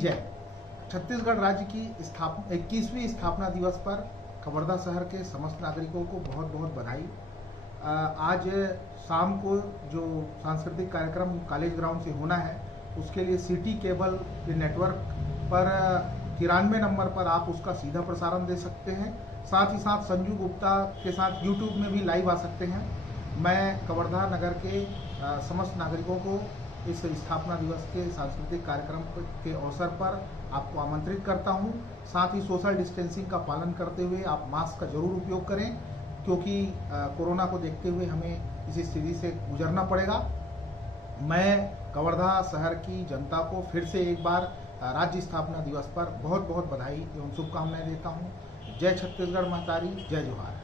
जय। छत्तीसगढ़ राज्य की 21वीं स्थापना दिवस पर कवर्धा शहर के समस्त नागरिकों को बहुत बहुत बधाई। आज शाम को जो सांस्कृतिक कार्यक्रम कॉलेज ग्राउंड से होना है, उसके लिए सिटी केबल के नेटवर्क पर 93 नंबर पर आप उसका सीधा प्रसारण दे सकते हैं। साथ ही साथ संजू गुप्ता के साथ यूट्यूब में भी लाइव आ सकते हैं। मैं कवर्धा नगर के समस्त नागरिकों को इस स्थापना दिवस के सांस्कृतिक कार्यक्रम के अवसर पर आपको आमंत्रित करता हूं। साथ ही सोशल डिस्टेंसिंग का पालन करते हुए आप मास्क का जरूर उपयोग करें, क्योंकि कोरोना को देखते हुए हमें इस स्थिति से गुजरना पड़ेगा। मैं कवर्धा शहर की जनता को फिर से एक बार राज्य स्थापना दिवस पर बहुत बहुत बधाई एवं शुभकामनाएं देता हूं। जय छत्तीसगढ़ महतारी, जय जोहार।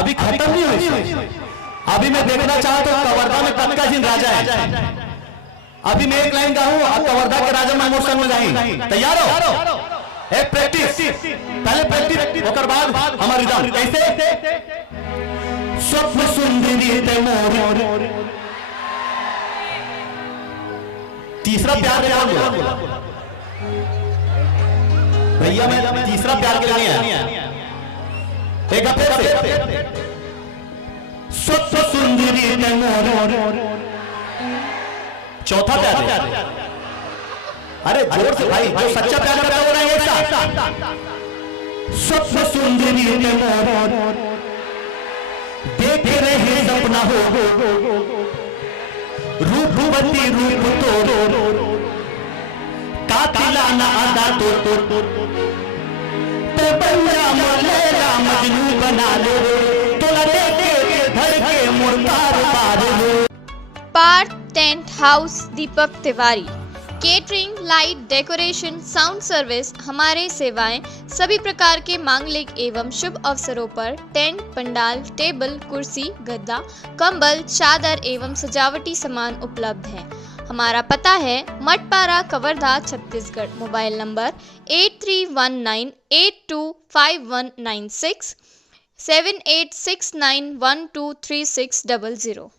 अभी खत्म नहीं हुई। अभी मैं देखना चाहता हूं कवर्धा में कब का जिन राजा है। अभी मैं एक लाइन गाऊं और कवर्धा के राजा महमूद संग में गाई। तैयार हो? एक प्रैक्टिस, पहले प्रैक्टिस होकर बाद हमारी रिदम। कैसे? स्वप्न सुंदरी ते मोर, तीसरा प्यार के कौन बोला? भैया मैं तीसरा प्यार के लिए नहीं आया। एक फिर से, स्वप्न सुंदरी ते मोर, चौथा प्यार। अरे जोर से भाई, जो सच्चा प्यार करता है वो ना एक साथ। स्वप्न सुंदरी ते मोर, देख रहे सपना हो, रूपवती रूप तो कातिलाना आदा तो बंदा मलेला मजनू बना ले, तो लड़के के धड़ के मुर्दार बार लो। Parth tent house Deepak Tiwari, catering, light, decoration, sound service. हमारे सेवाएं सभी प्रकार के मांगलिक एवं शुभ अवसरों पर टेंट, पंडाल, टेबल, कुर्सी, गद्दा, कंबल, चादर एवं सजावटी सामान उपलब्ध है। हमारा पता है Mathpara, Kawardha, Chhattisgarh. Mobile number 8319825196, 7869123600।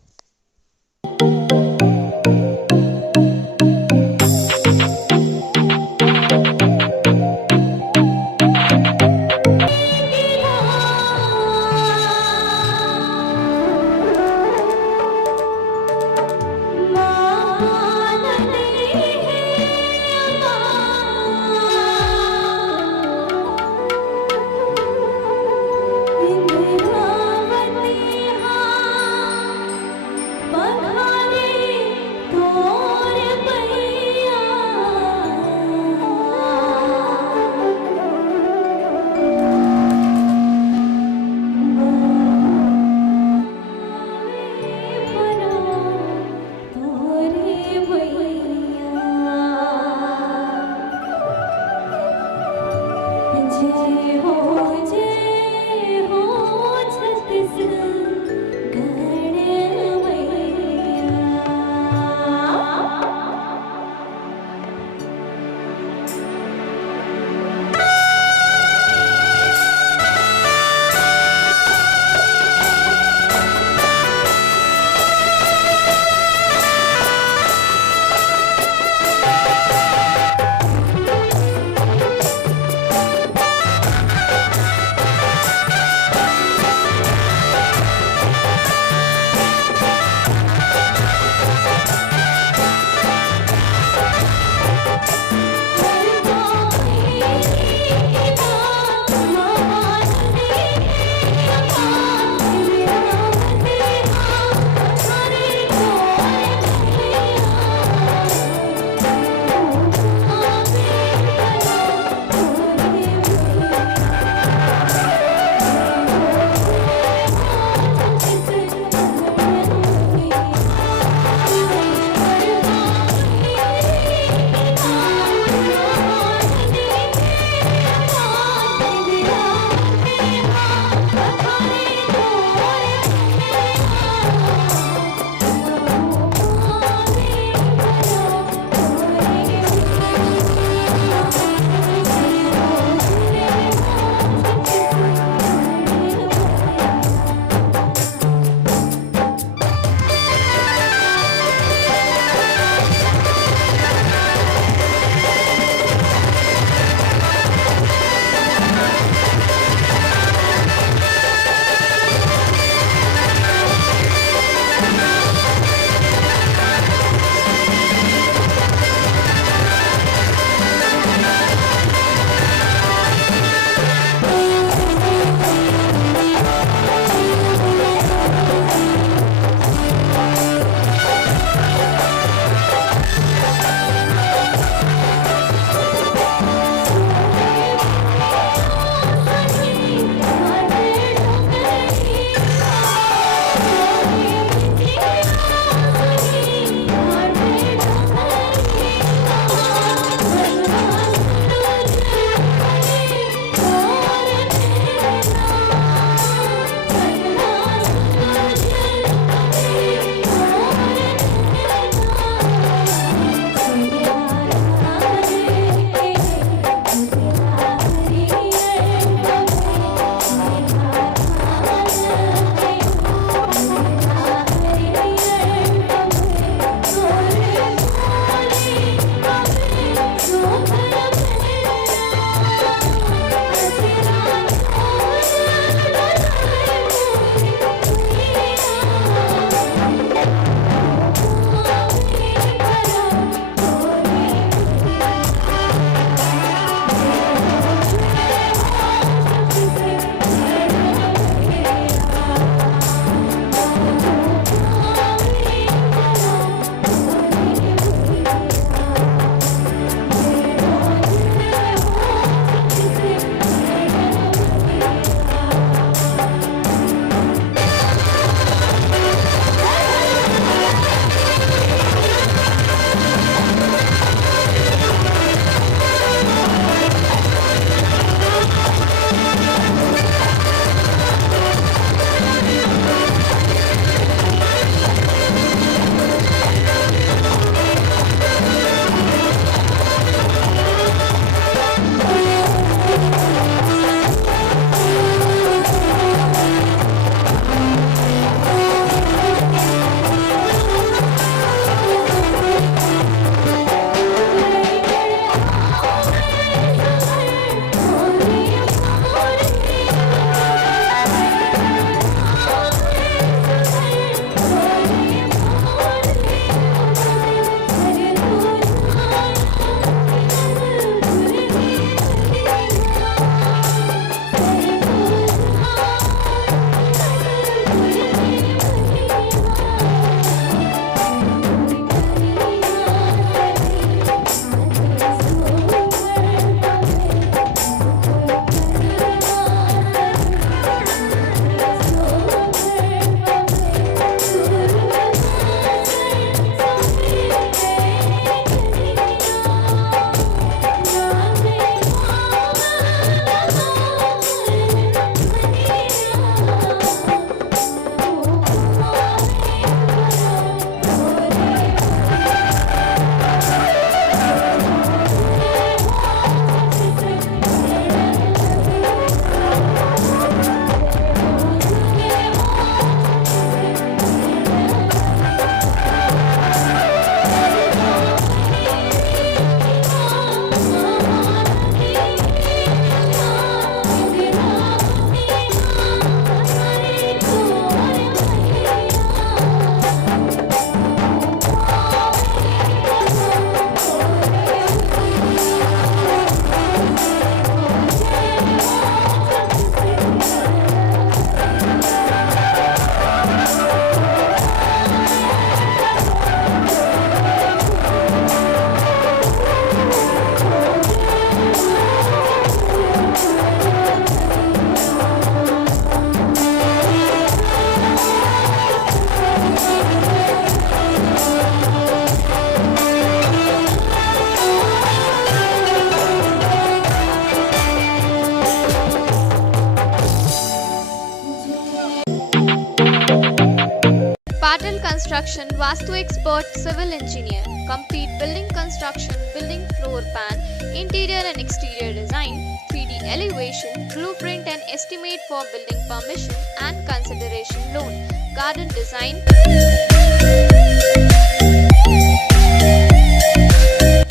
construction, Vastu expert, civil engineer, complete building construction, building floor plan, interior and exterior design, 3D elevation, blueprint and estimate for building permission and consideration loan, garden design.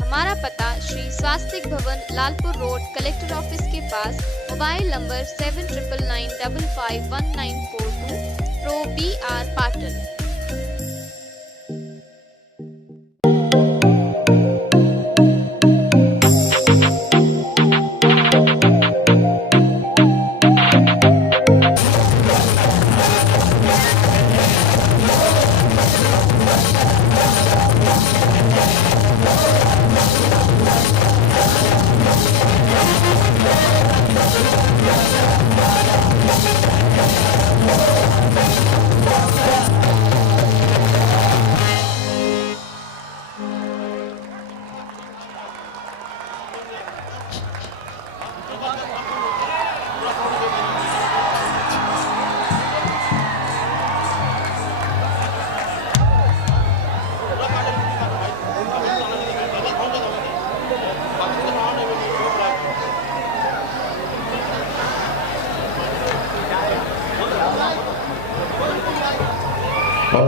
हमारा पता श्री स्वास्तिक भवन, लालपुर रोड, कलेक्टर ऑफिस के पास, mobile number 7955551942, pro BR Patan. और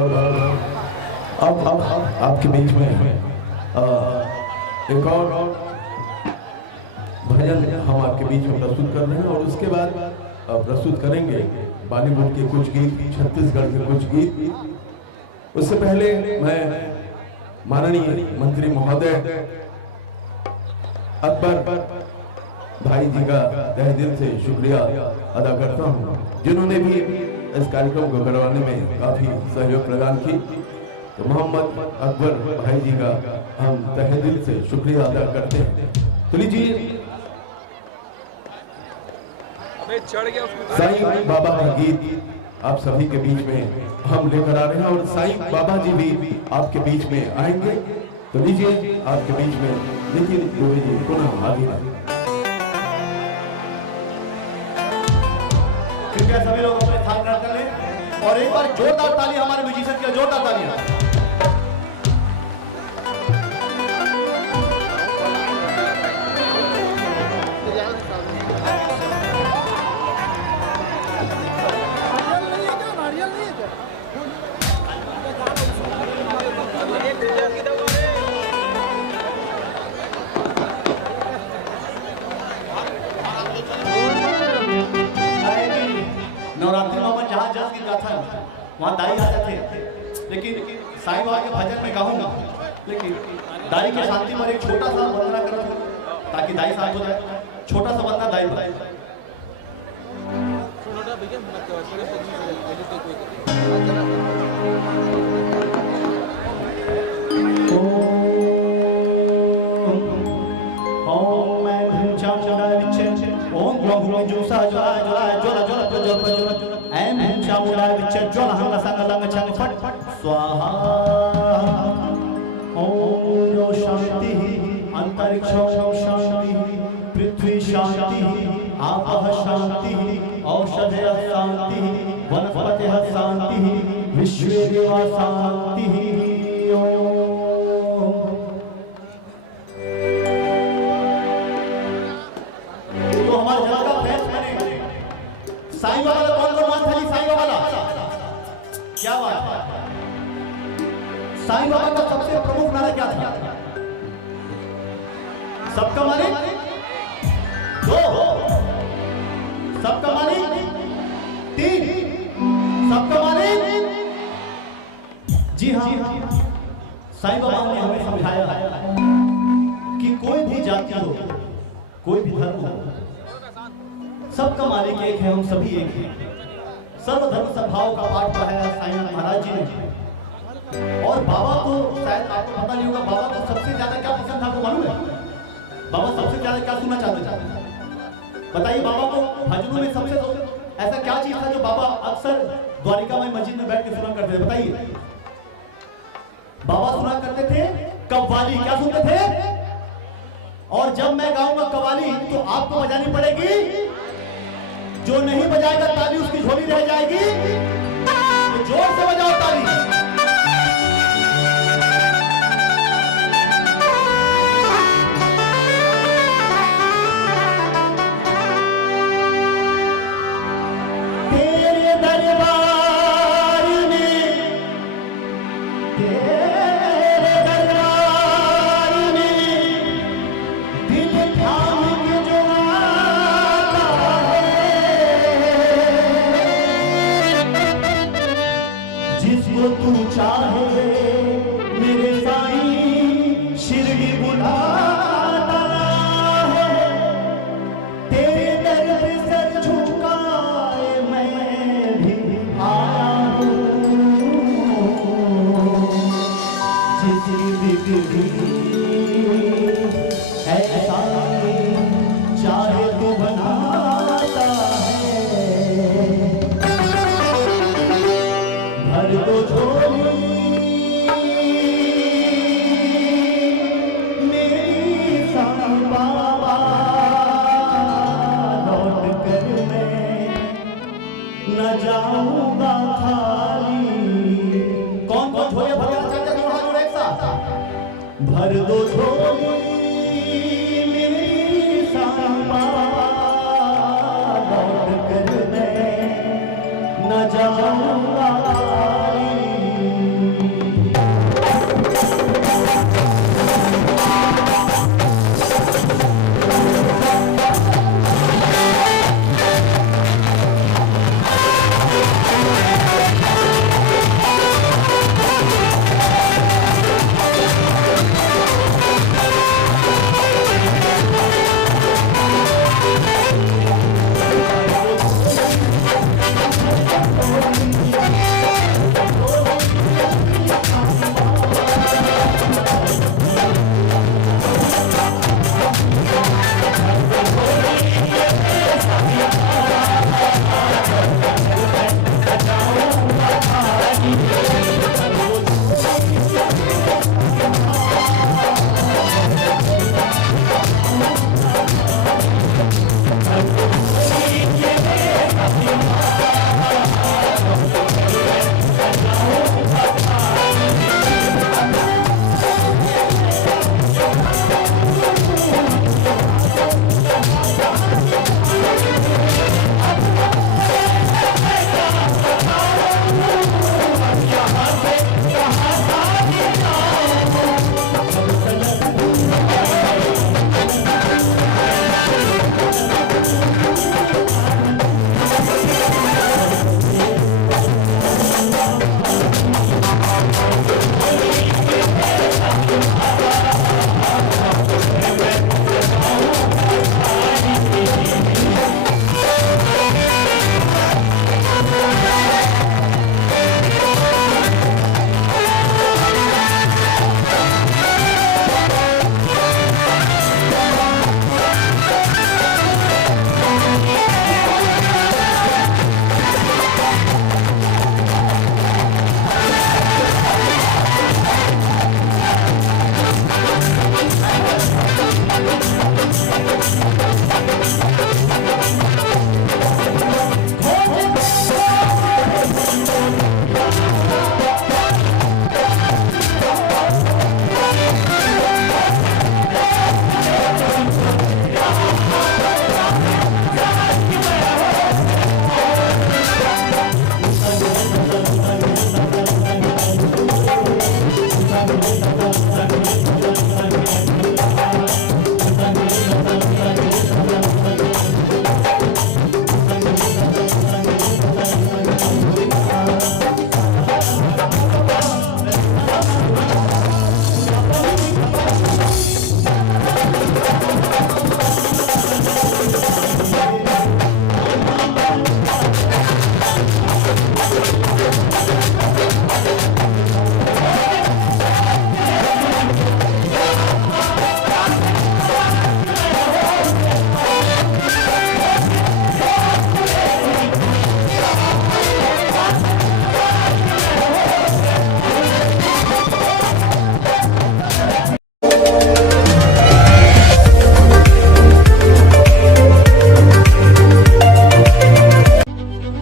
अब आपके बीच में एक और भजन हम आपके बीच में प्रस्तुत कर रहे हैं, और उसके बाद प्रस्तुत करेंगे बॉलीवुड के कुछ गीत, छत्तीसगढ़ के कुछ गीत। उससे पहले मैं माननीय मंत्री महोदय अकबर भाई जी का तहे दिल से शुक्रिया अदा करता हूँ, जिन्होंने भी इस कार्यक्रम को करवाने में काफी सहयोग प्रदान की। तो मोहम्मद अकबर भाई जी का हम तहे दिल से शुक्रिया अदा करते हैं। तो लीजिए साईं बाबा का गीत आप सभी के बीच में हम लेकर आ रहे हैं, और साईं बाबा जी भी आपके बीच में आएंगे। तो लीजिए आपके बीच में नितिन दुबे जी पुनः हाजिर हैं। कृपया सभी लोग अपने स्थान ग्रहण कर लें और एक बार जोरदार ताली हमारे म्यूजिशियन की, जोरदार तालियां। नवरात्रि में जहाँ जस की गाथा वहाँ दाई आते थे, लेकिन साईं बाबा के भजन में गाऊंगा, लेकिन दाई की शांति पर एक छोटा सा वंदना करूँ ताकि दाई शांत हो जाए। छोटा सा वंदना दाई पर। स्वाहा ओम शांति अंतरिक्ष शांति पृथ्वी शांति आपः शांति औषधयः शांति वनस्पतयः शांति विश्वे देवा शांति। तो हमारे जल का फ्रेश बने। साईं बाबा का कौन मान था? साईं बाबा क्या बात है? साईं बाबा का सबसे प्रमुख नारा क्या था? सबका मालिक दो, सबका मालिक तीन, सबका मालिक। जी हाँ, साईं बाबा ने हमें समझाया कि कोई भी जाति हो, कोई भी धर्म हो, सबका मालिक एक है, हम सभी एक हैं। सर्वधर्म सद्भाव का पाठ पढ़ाया साईं महाराज जी ने। और बाबा को शायद आपको पता नहीं होगा, बाबा को सबसे ज्यादा क्या पसंद था, आपको मालूम है? बाबा सबसे ज्यादा क्या सुनना चाहते थे? बताइए। बाबा को भजनों में सबसे ऐसा क्या चीज था जो बाबा अक्सर द्वारिका में मस्जिद में बैठ के सुना करते थे? बताइए। बाबा सुना करते थे कव्वाली। क्या सुनते थे? और जब मैं गाऊंगा कव्वाली तो आपको बजानी पड़ेगी, जो नहीं बजाएगा ताली उसकी झोली रह जाएगी। तो जोर से बजाओ ताली। जिसको तू चाहे मेरे साईं शिरडी बुलाता है, तेरे दर पे सर झुकाए मैं भी आया हूँ। जिसकी बिगड़ी है साईं चाहे तो बनाता है, भर दो झोली मेरी साईं बाबा, लौट कर मैं न जाऊंगा खाली। कौन कौन झोले भर चलते दोनों हाथ जोड़े एक साथ। भर दो झोली मेरी साईं बाबा, लौट कर मैं न जाऊंगा खाली।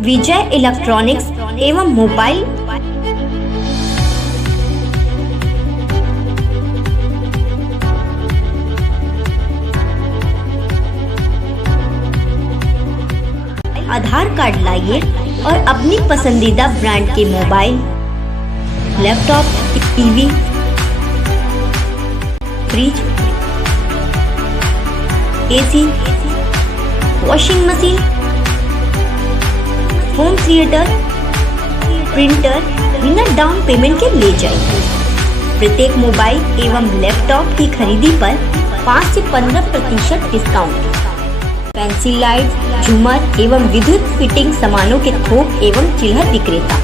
विजय इलेक्ट्रॉनिक्स एवं मोबाइल आधार कार्ड लाइए और अपनी पसंदीदा ब्रांड के mobile, laptop TV, fridge, AC, washing machine, home theatre, printer बिना डाउन पेमेंट के ले जाइए। प्रत्येक मोबाइल एवं लैपटॉप की खरीदी पर 5 से 15% डिस्काउंट। फैंसी लाइट, झूमर एवं विद्युत फिटिंग सामानों के थोक एवं चिल्हर विक्रेता।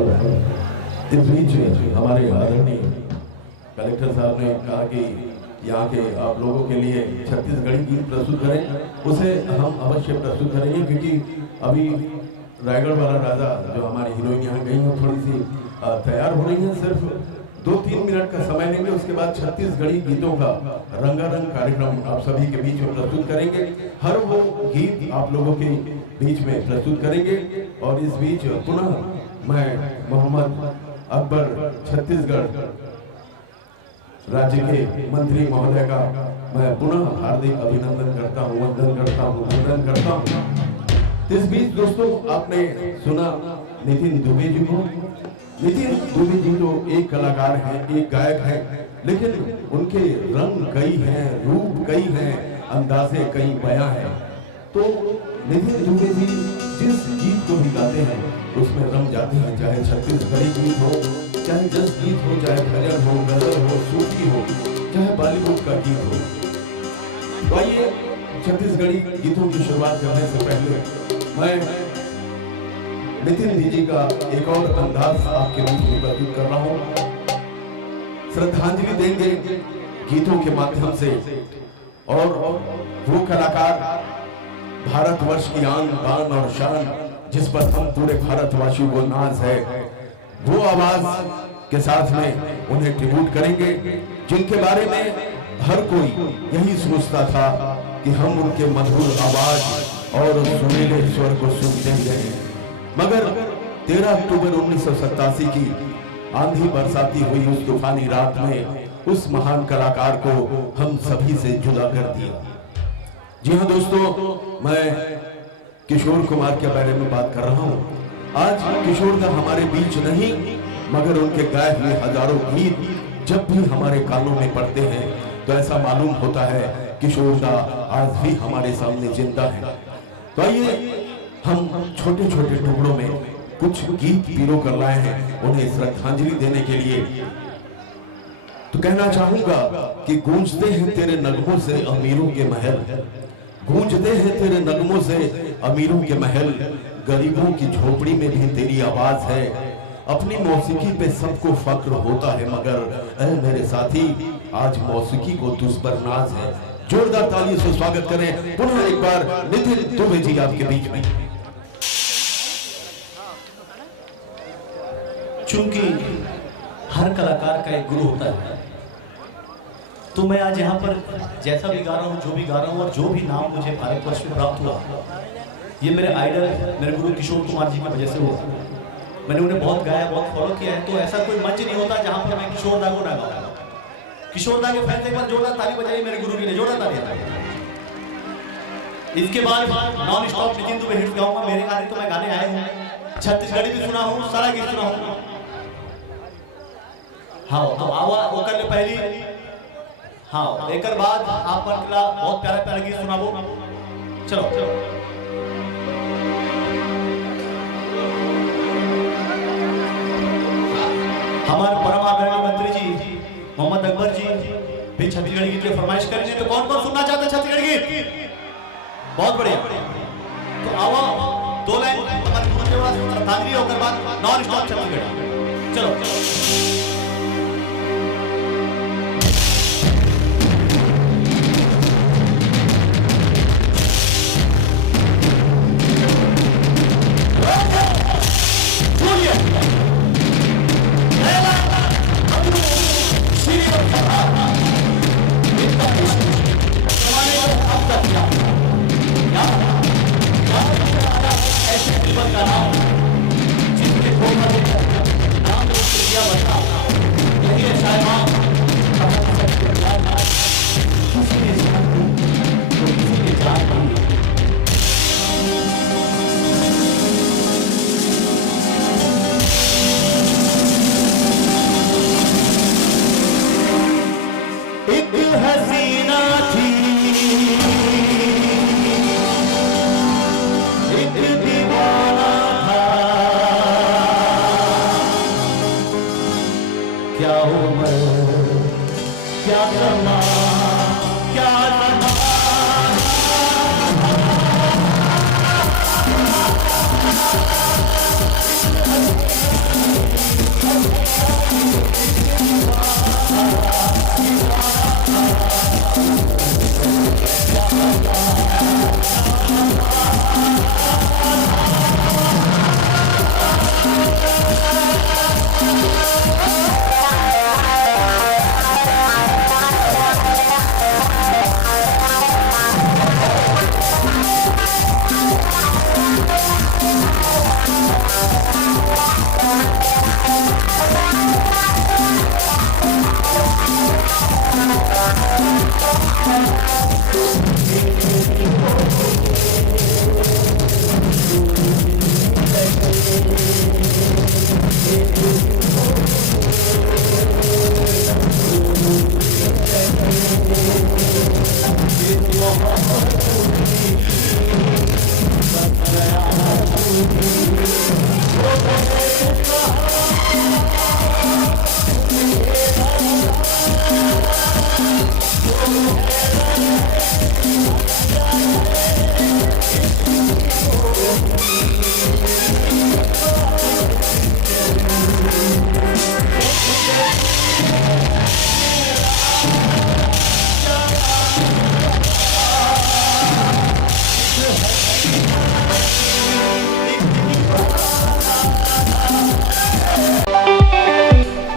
इस बीच हमारे आदरणीय कलेक्टर साहब ने कहा कि यहाँ के आप लोगों के लिए छत्तीसगढ़ी गीत प्रस्तुत करें, उसे हम अवश्य प्रस्तुत करेंगे, क्योंकि अभी रायगढ़ वाला राजा जो हमारी हीरोइन यहाँ गई हैं थोड़ी सी तैयार हो रही हैं, सिर्फ 2-3 मिनट का समय लेंगे, उसके बाद छत्तीसगढ़ी गीतों का रंगारंग कार्यक्रम आप सभी के बीच में प्रस्तुत करेंगे। हर वो गीत आप लोगों के बीच में प्रस्तुत करेंगे। और इस बीच पुनः मैं मोहम्मद अकबर छत्तीसगढ़ राज्य के मंत्री महोदय का मैं पुनः हार्दिक अभिनंदन करता हूँ, वंदन करता हूँ, वंदन करता हूँ। इस बीच दोस्तों आपने सुना नितिन दुबे जी को। नितिन दुबे जी तो एक कलाकार हैं, एक गायक हैं, लेकिन उनके रंग कई हैं, रूप कई हैं, अंदाजे कई बयां हैं। तो नितिन दुबे जी जिस गीत को भी गाते हैं उसमें रंग जाते हैं, चाहे छत्तीसगढ़ी गीत हो, चाहे जस गीत हो, चाहे भजन हो, गजल हो, सूफी हो, चाहे बॉलीवुड का गीत हो। तो आइए छत्तीसगढ़ी गीतों की शुरुआत करने से पहले मैं नितिन जी का एक और अंदाज आपके बीच में प्रस्तुत कर रहा हूँ। श्रद्धांजलि देंगे गीतों के माध्यम से, और वो कलाकार भारतवर्ष की आन बान और शान जिस पर हम पूरे भारतवासियों को नाज है, वो आवाज के साथ में उन्हें ट्रिब्यूट करेंगे, जिनके बारे में हर कोई यही सोचता था कि हम उनके मधुर आवाज और सुरीले स्वर को सुनते हैं। मगर 13 अक्टूबर 1987 की आंधी बरसाती हुई उस तूफानी रात में उस महान कलाकार को हम सभी से जुदा कर दिया। जी हाँ दोस्तों, मैं किशोर कुमार के बारे में बात कर रहा हूँ। आज किशोर दा हमारे बीच नहीं, मगर उनके गाए हुए हजारों गीत जब भी हमारे कानों में पड़ते हैं तो ऐसा मालूम होता है किशोर दा आज भी हमारे सामने जिंदा है। तो आइए हम छोटे छोटे टुकड़ों में कुछ गीत पीरो कर लाए हैं उन्हें श्रद्धांजलि देने के लिए। तो कहना चाहूंगा कि गूंजते हैं तेरे नगमों से अमीरों के महल, गूंजते हैं तेरे नगमों से अमीरों के महल, गरीबों की झोपड़ी में भी तेरी आवाज है। अपनी मौसीकी पे सबको फक्र होता है, मगर ऐ मेरे साथी आज मौसीकी को तुझ पर नाज है। जोरदार ताली से स्वागत करें पुनः एक बार नितिन दुबे जी आपके बीच में। चूंकि हर कलाकार का एक गुरु होता है, तो मैं आज यहाँ पर जैसा भी गा रहा हूँ, जो भी गा रहा हूँ और जो भी नाम मुझे भारतवर्ष में प्राप्त हुआ, ये मेरे आइडल मेरे गुरु किशोर कुमार जी की वजह से हुआ। मैंने उन्हें बहुत गाया, बहुत फॉलो किया है। तो ऐसा कोई मंच नहीं होता जहाँ पर मैं किशोर दा को ना गाऊं। किशोर दा के फैन एक बार जोरदार ताली बजाइए मेरे गुरु के लिए, जोरदार ताली। इसके बाद non stop Nitin Dubey hit गाऊंगा। मेरे गाने तो मैं गाने आए हैं, छत्तीसगढ़ी भी सुना हूँ, सारा गीत सुना हूँ। हाँ तो आवा वो कर ले पहली, हाँ एक बाद आप पर बहुत प्यारा प्यारा गीत सुनाबो। चलो चलो हमारे परम आदरणीय मंत्री जी मोहम्मद अकबर जी भी छत्तीसगढ़ी गीत की फरमाइश करेंगे। तो कौन कौन सुनना चाहता है छत्तीसगढ़ी गीत? बहुत बढ़िया। तो आओ 2 लाइन हमारे गुरु के बाद श्रद्धांजलि होकर बाद नॉन स्टॉप छत्तीसगढ़ी। चलो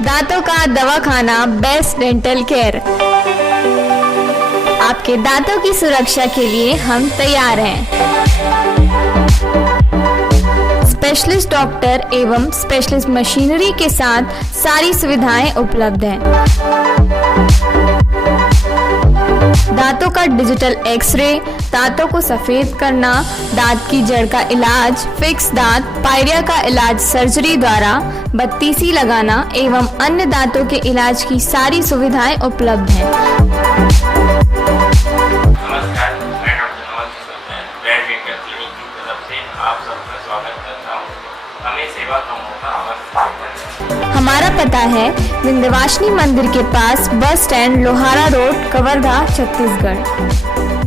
दांतों का दवाखाना बेस्ट डेंटल केयर। आपके दांतों की सुरक्षा के लिए हम तैयार हैं। स्पेशलिस्ट डॉक्टर एवं स्पेशलिस्ट मशीनरी के साथ सारी सुविधाएं उपलब्ध हैं। दांतों का डिजिटल एक्सरे, दांतों को सफेद करना, दांत की जड़ का इलाज, फिक्स दांत, पायरिया का इलाज सर्जरी द्वारा, बत्तीसी लगाना एवं अन्य दांतों के इलाज की सारी सुविधाएं उपलब्ध हैं। नमस्कार, मैं डॉक्टर नवल किशोर वेयर डेंटल क्लिनिक की तरफ से आप सबका स्वागत करता हूँ। हमें सेवा का मौका अवश्य दें। हमारा पता है विंध्यवासिनी मंदिर के पास, bus stand, Lohara road, Kawardha, Chhattisgarh.